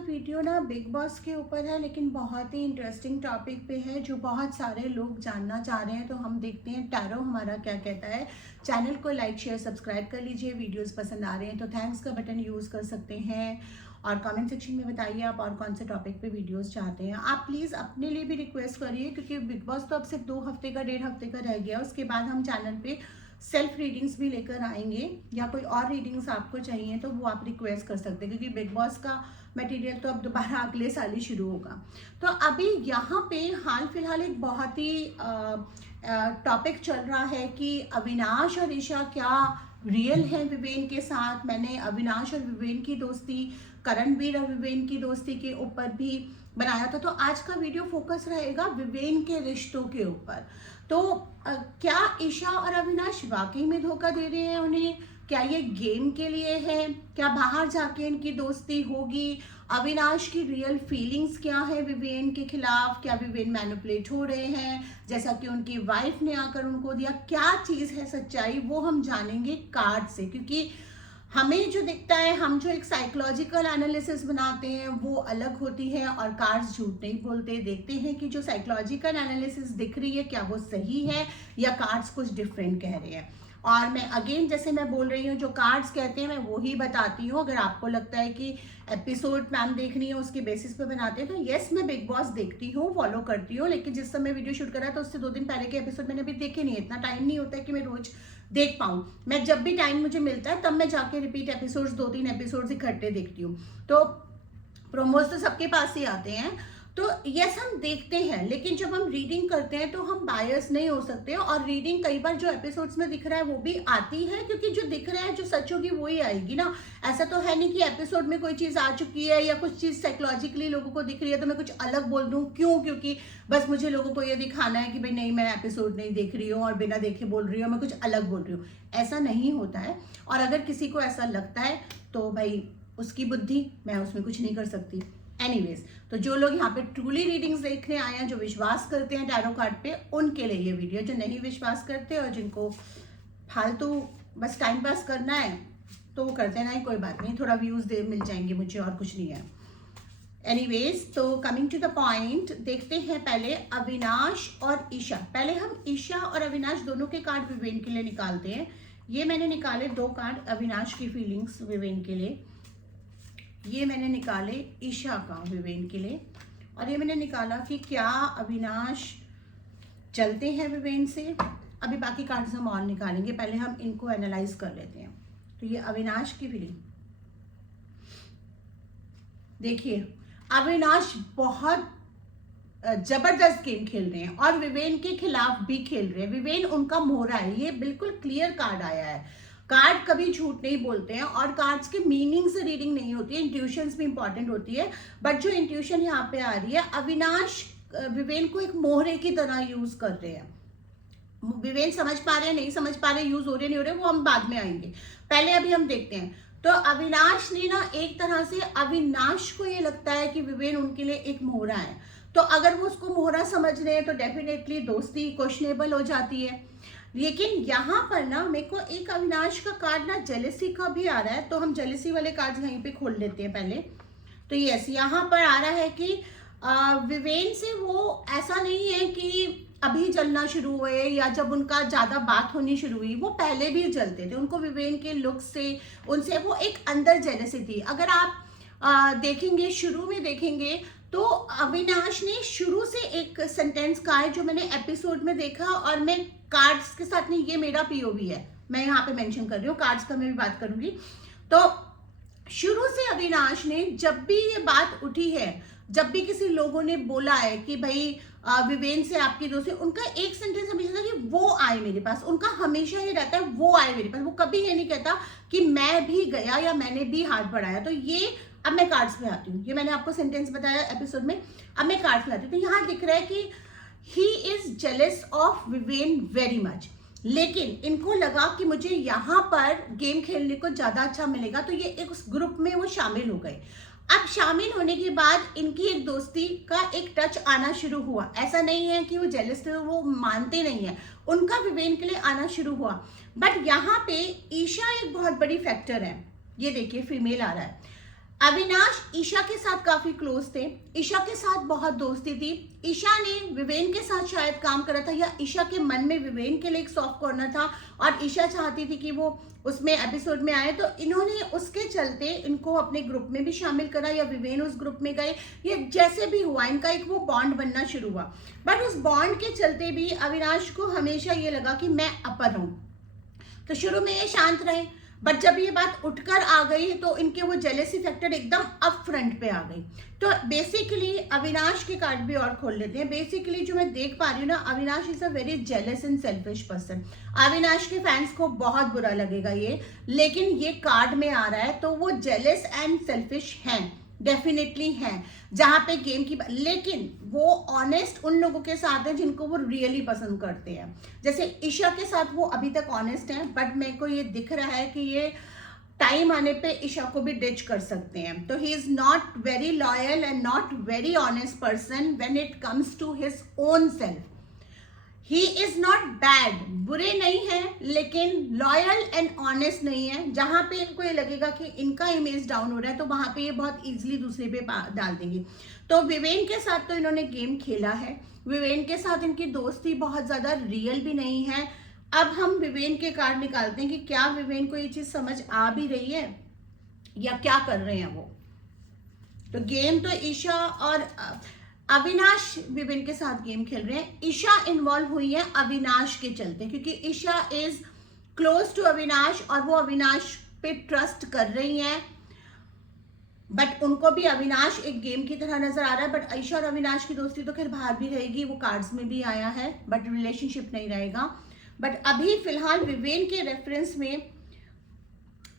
Video ना big boss के ऊपर है, लेकिन बहुत ही इंटरेस्टिंग टॉपिक पे है जो बहुत सारे लोग जानना चाह रहे हैं। तो हम देखते हैं टैरो हमारा क्या कहता है। चैनल को लाइक शेयर सब्सक्राइब कर लीजिए। वीडियोस पसंद आ रहे हैं तो थैंक्स का बटन यूज़ कर सकते हैं और कमेंट सेक्शन में बताइए आप और कौन से टॉपिक पे वीडियोस चाहते हैं। आप प्लीज़ अपने लिए भी रिक्वेस्ट करिए, क्योंकि बिग बॉस तो अब सिर्फ 2 हफ्ते का 1.5 हफ्ते का रह गया। उसके बाद हम चैनल पे सेल्फ रीडिंग्स भी लेकर आएंगे, या कोई और रीडिंग्स आपको चाहिए तो वो आप रिक्वेस्ट कर सकते हैं, क्योंकि बिग बॉस का मटेरियल तो अब दोबारा अगले साल ही शुरू होगा। तो अभी यहाँ पे हाल फिलहाल एक बहुत ही टॉपिक चल रहा है कि अविनाश और ईशा क्या रियल है विवेन के साथ। मैंने अविनाश और विवेन की दोस्ती, करणवीर और विवेन की दोस्ती के ऊपर भी बनाया था। तो आज का वीडियो फोकस रहेगा विवेन के रिश्तों के ऊपर। तो क्या ईशा और अविनाश वाकई में धोखा दे रहे हैं उन्हें? क्या ये गेम के लिए है? क्या बाहर जाके इनकी दोस्ती होगी? अविनाश की रियल फीलिंग्स क्या है विवेन के खिलाफ? क्या विवेन मैनिपुलेट हो रहे हैं जैसा कि उनकी वाइफ ने आकर उनको दिया? क्या चीज़ है सच्चाई, वो हम जानेंगे कार्ड से, क्योंकि हमें जो दिखता है, हम जो एक साइकोलॉजिकल एनालिसिस बनाते हैं वो अलग होती है और कार्ड्स झूठ नहीं बोलते। देखते हैं कि जो साइकोलॉजिकल एनालिसिस दिख रही है क्या वो सही है या कार्ड्स कुछ डिफरेंट कह रहे हैं। और मैं अगेन जैसे मैं बोल रही हूँ, जो कार्ड्स कहते हैं मैं वो ही बताती हूँ। अगर आपको लगता है कि एपिसोड मैम देखनी है उसके बेसिस पे बनाते हैं तो यस, मैं बिग बॉस देखती हूँ, फॉलो करती हूँ, लेकिन जिस समय वीडियो शूट करा तो उससे 2 दिन पहले के एपिसोड मैंने अभी देखे नहीं है। इतना टाइम नहीं होता है कि मैं रोज देख पाऊँ। मैं जब भी टाइम मुझे मिलता है तब मैं जाके रिपीट एपिसोड्स 2-3 एपिसोड्स इकट्ठे देखती हूँ। तो प्रोमोज तो सबके पास ही आते हैं, तो यस हम देखते हैं, लेकिन जब हम रीडिंग करते हैं तो हम बायस नहीं हो सकते। और रीडिंग कई बार जो एपिसोड्स में दिख रहा है वो भी आती है, क्योंकि जो दिख रहा है जो सच होगी वो ही आएगी ना। ऐसा तो है नहीं कि एपिसोड में कोई चीज़ आ चुकी है या कुछ चीज़ साइकोलॉजिकली लोगों को दिख रही है तो मैं कुछ अलग बोल दूँ। क्यों? क्योंकि बस मुझे लोगों को ये दिखाना है कि भाई नहीं, मैं एपिसोड नहीं देख रही हूँ और बिना देखे बोल रही हूँ, मैं कुछ अलग बोल रही हूँ। ऐसा नहीं होता है। और अगर किसी को ऐसा लगता है तो भाई उसकी बुद्धि, मैं उसमें कुछ नहीं कर सकती। एनीवेज, तो जो लोग यहाँ पे ट्रूली रीडिंग्स देखने आए हैं, जो विश्वास करते हैं टैरो कार्ड पे, उनके लिए ये वीडियो। जो नहीं विश्वास करते और जिनको फालतू बस टाइम पास करना है तो वो करते नहीं, कोई बात नहीं, थोड़ा व्यूज दे मिल जाएंगे मुझे, और कुछ नहीं है। एनीवेज, तो कमिंग टू द पॉइंट, देखते हैं पहले अविनाश और ईशा। पहले हम ईशा और अविनाश दोनों के कार्ड विवेन के लिए निकालते हैं। ये मैंने निकाले 2 कार्ड अविनाश की फीलिंग्स विवेन के लिए, ये मैंने निकाले ईशा का विवेन के लिए, और ये मैंने निकाला कि क्या अविनाश चलते हैं विवेन से। अभी बाकी कार्ड्स हम और निकालेंगे, पहले हम इनको एनालाइज कर लेते हैं। तो ये अविनाश की फीलिंग देखिए, अविनाश बहुत जबरदस्त गेम खेल रहे हैं और विवेन के खिलाफ भी खेल रहे हैं। विवेन उनका मोहरा है, ये बिल्कुल क्लियर कार्ड आया है। कार्ड कभी झूठ नहीं बोलते हैं और कार्ड्स के मीनिंग से रीडिंग नहीं होती है, इंट्यूशंस भी इंपॉर्टेंट होती है। बट जो इंट्यूशन यहाँ पे आ रही है, अविनाश विवेन को एक मोहरे की तरह यूज कर रहे हैं। विवेन समझ पा रहे हैं, नहीं समझ पा रहे, यूज हो रहे नहीं हो रहे, वो हम बाद में आएंगे। पहले अभी हम देखते हैं। तो अविनाश ने ना एक तरह से, अविनाश को ये लगता है कि विवेन उनके लिए एक मोहरा है, तो अगर वो उसको मोहरा समझ रहे हैं तो डेफिनेटली दोस्ती क्वेश्चनेबल हो जाती है। लेकिन यहाँ पर ना मेरे को एक अविनाश का कार्ड ना जेलेसी का भी आ रहा है, तो हम जेलेसी वाले कार्ड यहीं पे खोल लेते हैं पहले। तो यस, यहाँ पर आ रहा है कि विवेन से वो ऐसा नहीं है कि अभी जलना शुरू हुए या जब उनका ज्यादा बात होनी शुरू हुई, वो पहले भी जलते थे। उनको विवेन के लुक से, उनसे वो एक अंदर जेलेसी थी। अगर आप देखेंगे, शुरू में देखेंगे तो अविनाश ने शुरू से एक सेंटेंस कहा है जो मैंने एपिसोड में देखा, और मैं कार्ड्स के साथ नहीं, ये मेरा पीओवी है, मैं यहाँ पे मेंशन कर रही हूँ, कार्ड्स का मैं भी बात करूंगी। तो शुरू से अविनाश ने जब भी ये बात उठी है, जब भी किसी लोगों ने बोला है कि भाई विवेन से आपकी दोस्ती, उनका एक सेंटेंस हमेशा था कि वो आए मेरे पास। उनका हमेशा ये रहता है वो आए मेरे पास, वो कभी ये नहीं कहता कि मैं भी गया या मैंने भी हाथ बढ़ाया। तो ये, अब मैं कार्ड्स पे आती हूँ, ये मैंने आपको सेंटेंस बताया एपिसोड में, अब मैं कार्ड्स पे आती हूँ। तो यहाँ दिख रहा है कि he is jealous of Viven very much, लेकिन इनको लगा कि मुझे यहाँ पर गेम खेलने को ज्यादा अच्छा मिलेगा, तो ये एक उस ग्रुप में वो शामिल हो गए। अब शामिल होने के बाद इनकी एक दोस्ती का एक टच आना शुरू हुआ। ऐसा नहीं है कि वो जेलस थे, वो मानते नहीं है, उनका विवेन के लिए आना शुरू हुआ। बट यहाँ पे ईशा एक बहुत बड़ी फैक्टर है। ये देखिए फीमेल आ रहा है, अविनाश ईशा के साथ काफी क्लोज थे, ईशा के साथ बहुत दोस्ती थी। ईशा ने विवेन के साथ शायद काम करा था, या ईशा के मन में विवेन के लिए एक सॉफ्ट कॉर्नर था और ईशा चाहती थी कि वो उसमें एपिसोड में आए, तो इन्होंने उसके चलते इनको अपने ग्रुप में भी शामिल करा, या विवेन उस ग्रुप में गए, ये जैसे भी हुआ इनका एक वो बॉन्ड बनना शुरू हुआ। बट उस बॉन्ड के चलते भी अविनाश को हमेशा ये लगा कि मैं अपर हूं, तो शुरू में ये शांत रहे, बट जब ये बात उठकर आ गई तो इनके वो जेलेसी फैक्टर एकदम अप फ्रंट पे आ गई। तो बेसिकली अविनाश के कार्ड भी और खोल लेते हैं। बेसिकली जो मैं देख पा रही हूँ ना, Avinash is a very jealous and selfish person. Avinash के फैंस को बहुत बुरा लगेगा ये, लेकिन ये कार्ड में आ रहा है तो वो जेलस एंड सेल्फिश हैं, डेफिनेटली हैं, जहां पे गेम की, लेकिन वो ऑनेस्ट उन लोगों के साथ है जिनको वो रियली पसंद करते हैं। जैसे ईशा के साथ वो अभी तक ऑनेस्ट हैं, बट मेरे को ये दिख रहा है कि ये टाइम आने पे ईशा को भी डिच कर सकते हैं। तो he is not very loyal and not very honest person when it comes to his own self. He is not bad, बुरे नहीं है, लेकिन लॉयल एंड ऑनेस्ट नहीं है। जहां पे इनको ये लगेगा कि इनका इमेज डाउन हो रहा है तो वहां पे ये बहुत इजीली दूसरे पे डाल देंगे। तो विवेन के साथ तो इन्होंने गेम खेला है, विवेन के साथ इनकी दोस्ती बहुत ज्यादा रियल भी नहीं है। अब हम विवेन के कार्ड निकालते हैं कि क्या विवेन को ये चीज समझ आ भी रही है या क्या कर रहे हैं वो। तो गेम तो ईशा और अविनाश विवेन के साथ गेम खेल रहे हैं। ईशा इन्वॉल्व हुई है अविनाश के चलते, क्योंकि Isha is close to Avinash और वो अविनाश पे ट्रस्ट कर रही हैं। बट उनको भी अविनाश एक गेम की तरह नजर आ रहा है। बट ईशा और अविनाश की दोस्ती तो खैर बाहर भी रहेगी, वो कार्ड्स में भी आया है, बट रिलेशनशिप नहीं रहेगा। बट अभी फिलहाल विवेन के रेफरेंस में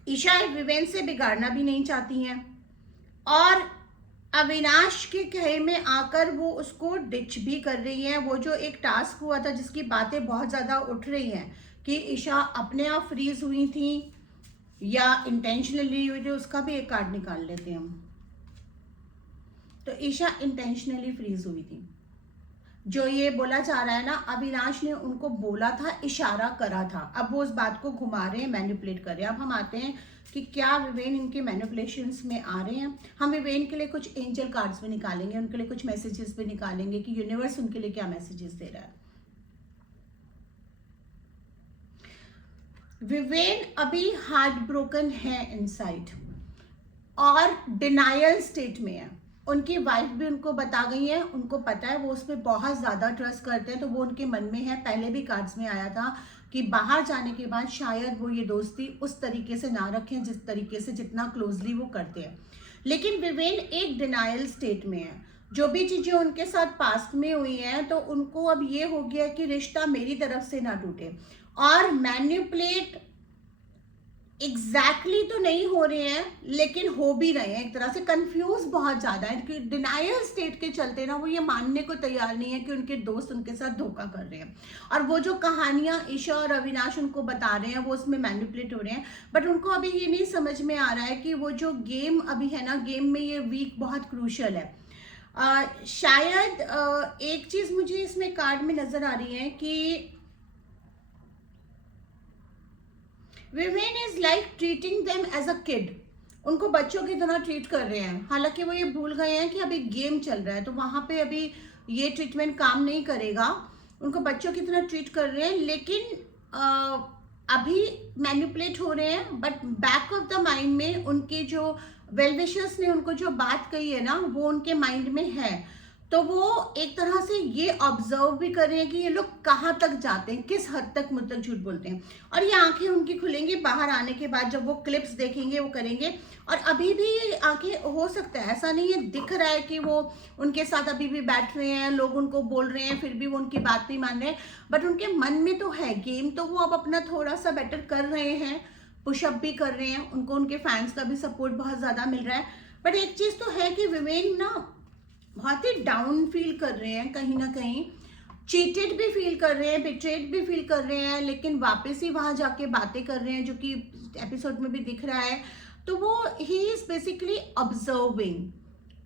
ईशा विवेन से बिगाड़ना भी नहीं चाहती हैं, और अविनाश के कहे में आकर वो उसको डिच भी कर रही है। वो जो एक टास्क हुआ था जिसकी बातें बहुत ज्यादा उठ रही हैं कि ईशा अपने आप फ्रीज हुई थी या इंटेंशनली हुई थी, उसका भी एक कार्ड निकाल लेते हैं हम। तो ईशा इंटेंशनली फ्रीज हुई थी। जो ये बोला जा रहा है ना, अविनाश ने उनको बोला था, इशारा करा था, अब वो उस बात को घुमा रहे हैं, मैनिपुलेट कर रहे हैं। अब हम आते हैं कि क्या विवेन इनके मैनिपुलेशंस में आ रहे हैं। हम विवेन के लिए कुछ एंजल कार्ड्स भी निकालेंगे, उनके लिए कुछ मैसेजेस भी निकालेंगे कि यूनिवर्स उनके लिए क्या मैसेजेस दे रहा है। विवेन अभी हार्ट ब्रोकन है इनसाइड और डिनायल स्टेट में है। उनकी वाइफ भी उनको बता गई है, उनको पता है, वो उस पर बहुत ज्यादा ट्रस्ट करते हैं, तो वो उनके मन में है। पहले भी कार्ड्स में आया था कि बाहर जाने के बाद शायद वो ये दोस्ती उस तरीके से ना रखें जिस तरीके से जितना क्लोजली वो करते हैं। लेकिन विवेन एक डिनायल स्टेट में है। जो भी चीजें उनके साथ पास्ट में हुई हैं तो उनको अब ये हो गया कि रिश्ता मेरी तरफ से ना टूटे, और मैनिपुलेट एग्जैक्टली तो नहीं हो रहे हैं लेकिन हो भी रहे हैं। एक तरह से कंफ्यूज बहुत ज्यादा है कि डिनायल स्टेट के चलते ना वो ये मानने को तैयार नहीं है कि उनके दोस्त उनके साथ धोखा कर रहे हैं, और वो जो कहानियां ईशा और अविनाश उनको बता रहे हैं वो उसमें मैनिपुलेट हो रहे हैं। बट उनको अभी ये नहीं समझ में आ रहा है कि वो जो गेम अभी है ना, गेम में ये वीक बहुत क्रूशियल है। शायद एक चीज मुझे इसमें कार्ड में नजर आ रही है कि Vivian is like treating them as a kid, उनको बच्चों की तरह ट्रीट कर रहे हैं। हालांकि वो ये भूल गए हैं कि अभी गेम चल रहा है, तो वहां पे अभी ये ट्रीटमेंट काम नहीं करेगा। उनको बच्चों की तरह ट्रीट कर रहे हैं, लेकिन अभी मैनिपुलेट हो रहे हैं। But back of the mind में उनके जो वेल विशर्स ने उनको जो बात कही है ना, वो उनके माइंड में है। तो वो एक तरह से ये ऑब्जर्व भी कर रहे हैं कि ये लोग कहाँ तक जाते हैं, किस हद तक मुझ तक झूठ बोलते हैं। और ये आंखें उनकी खुलेंगी बाहर आने के बाद, जब वो क्लिप्स देखेंगे वो करेंगे। और अभी भी ये आंखें, हो सकता है, ऐसा नहीं है, दिख रहा है कि वो उनके साथ अभी भी बैठ रहे हैं, लोग उनको बोल रहे हैं, फिर भी वो उनकी बात नहीं मान रहे हैं। बट उनके मन में तो है गेम, तो वो अब अपना थोड़ा सा बेटर कर रहे हैं, पुशअप भी कर रहे हैं, उनको उनके फैंस का भी सपोर्ट बहुत ज्यादा मिल रहा है। बट एक चीज तो है कि विवेन ना बहुत ही डाउन फील कर रहे हैं, कहीं ना कहीं चीटेड भी फील कर रहे हैं, बिट्रेड भी फील कर रहे हैं, लेकिन वापस ही वहां जाके बातें कर रहे हैं, जो कि एपिसोड में भी दिख रहा है। तो वो ही इज बेसिकली ऑब्जर्विंग।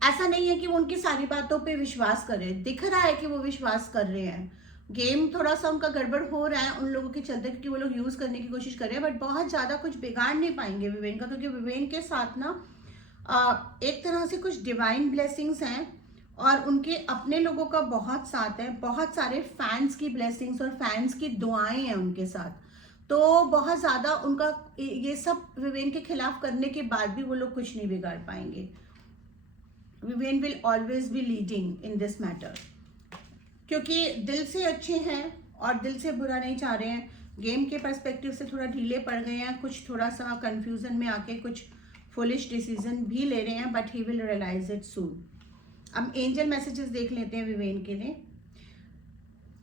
ऐसा नहीं है कि वो उनकी सारी बातों पे विश्वास कर रहे हैं, दिख रहा है कि वो विश्वास कर रहे हैं। गेम थोड़ा सा उनका गड़बड़ हो रहा है उन लोगों के चलते, क्योंकि वो लोग यूज करने की कोशिश कर रहे हैं, बट बहुत ज्यादा कुछ बिगाड़ नहीं पाएंगे विवेन का, क्योंकि विवेन के साथ ना एक तरह से कुछ डिवाइन ब्लेसिंग्स हैं और उनके अपने लोगों का बहुत साथ है, बहुत सारे फैंस की ब्लेसिंग्स और फैंस की दुआएं हैं उनके साथ। तो बहुत ज़्यादा उनका ये सब विवेन के खिलाफ करने के बाद भी वो लोग कुछ नहीं बिगाड़ पाएंगे। Vivian will always be leading in this matter, क्योंकि दिल से अच्छे हैं और दिल से बुरा नहीं चाह रहे हैं। गेम के पर्सपेक्टिव से थोड़ा ढीले पड़ गए हैं, कुछ थोड़ा सा कंफ्यूजन में आके कुछ फुलिश डिसीजन भी ले रहे हैं, but he will realise it soon. अब एंजल मैसेजेस देख लेते हैं विवेन के लिए।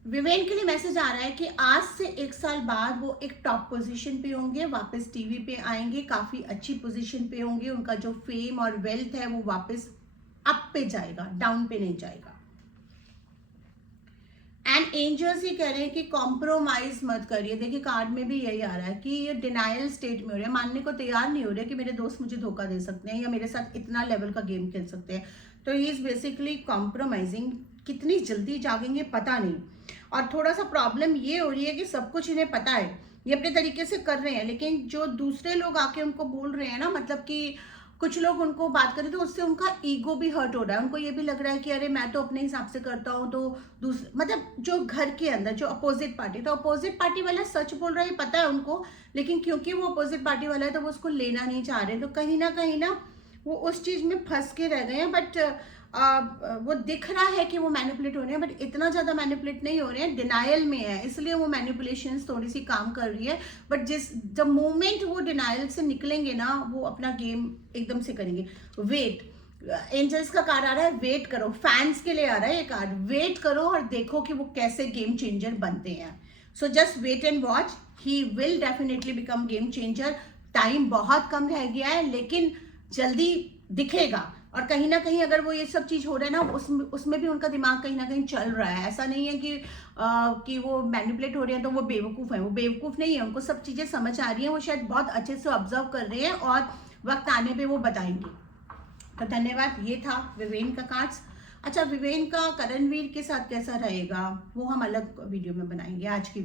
विवेन के लिए मैसेज आ रहा है कि आज से 1 साल बाद वो एक टॉप पोजीशन पे होंगे, वापस टीवी पे आएंगे, काफी अच्छी पोजीशन पे होंगे। उनका जो फेम और वेल्थ है वो वापस अप पे जाएगा, डाउन पे नहीं जाएगा। एंड एंजल्स ये कह रहे हैं कि कॉम्प्रोमाइज मत करिए। देखिए कार्ड में भी यही आ रहा है कि ये डिनाइल स्टेट में हो रहे हैं, मानने को तैयार नहीं हो रहे कि मेरे दोस्त मुझे धोखा दे सकते हैं या मेरे साथ इतना लेवल का गेम खेल सकते हैं। तो ही इज बेसिकली कॉम्प्रोमाइजिंग। कितनी जल्दी जागेंगे पता नहीं। और थोड़ा सा प्रॉब्लम ये हो रही है कि सब कुछ इन्हें पता है, ये अपने तरीके से कर रहे हैं, लेकिन जो दूसरे लोग आके उनको बोल रहे हैं ना, मतलब कि कुछ लोग उनको बात करें तो उससे उनका ईगो भी हर्ट हो रहा है। उनको ये भी लग रहा है कि अरे मैं तो अपने हिसाब से करता हूँ, तो दूसरे मतलब जो घर के अंदर जो अपोजिट पार्टी, तो अपोजिट पार्टी वाला सच बोल रहा है पता है उनको, लेकिन क्योंकि वो अपोजिट पार्टी वाला है तो वो उसको लेना नहीं चाह रहे। तो कहीं ना वो उस चीज में फंस के रह गए हैं। बट वो दिख रहा है कि वो मैनिपुलेट हो रहे हैं, बट इतना ज्यादा मैनिपुलेट नहीं हो रहे हैं, डिनाइल में है, इसलिए वो मैनिपुलेशन थोड़ी सी काम कर रही है। बट जब मोमेंट वो डिनाइल से निकलेंगे ना, वो अपना गेम एकदम से करेंगे। वेट, एंजल्स का कार्ड आ रहा है, वेट करो। फैंस के लिए आ रहा है ये कार्ड, वेट करो और देखो कि वो कैसे गेम चेंजर बनते हैं। So just wait and watch, he will definitely become game changer. Time बहुत कम रह गया है, लेकिन जल्दी दिखेगा। और कहीं ना कहीं अगर वो ये सब चीज हो रहा है ना, उसमें भी उनका दिमाग कहीं ना कहीं चल रहा है। ऐसा नहीं है कि वो मैनिपुलेट हो रहे हैं तो वो बेवकूफ है, वो बेवकूफ नहीं है, उनको सब चीजें समझ आ रही हैं। वो शायद बहुत अच्छे से ऑब्जर्व कर रहे हैं और वक्त आने पे वो बताएंगे। तो धन्यवाद, ये था विवेन का कार्ड्स। अच्छा, विवेन का करणवीर के साथ कैसा रहेगा वो हम अलग वीडियो में बनाएंगे। आज की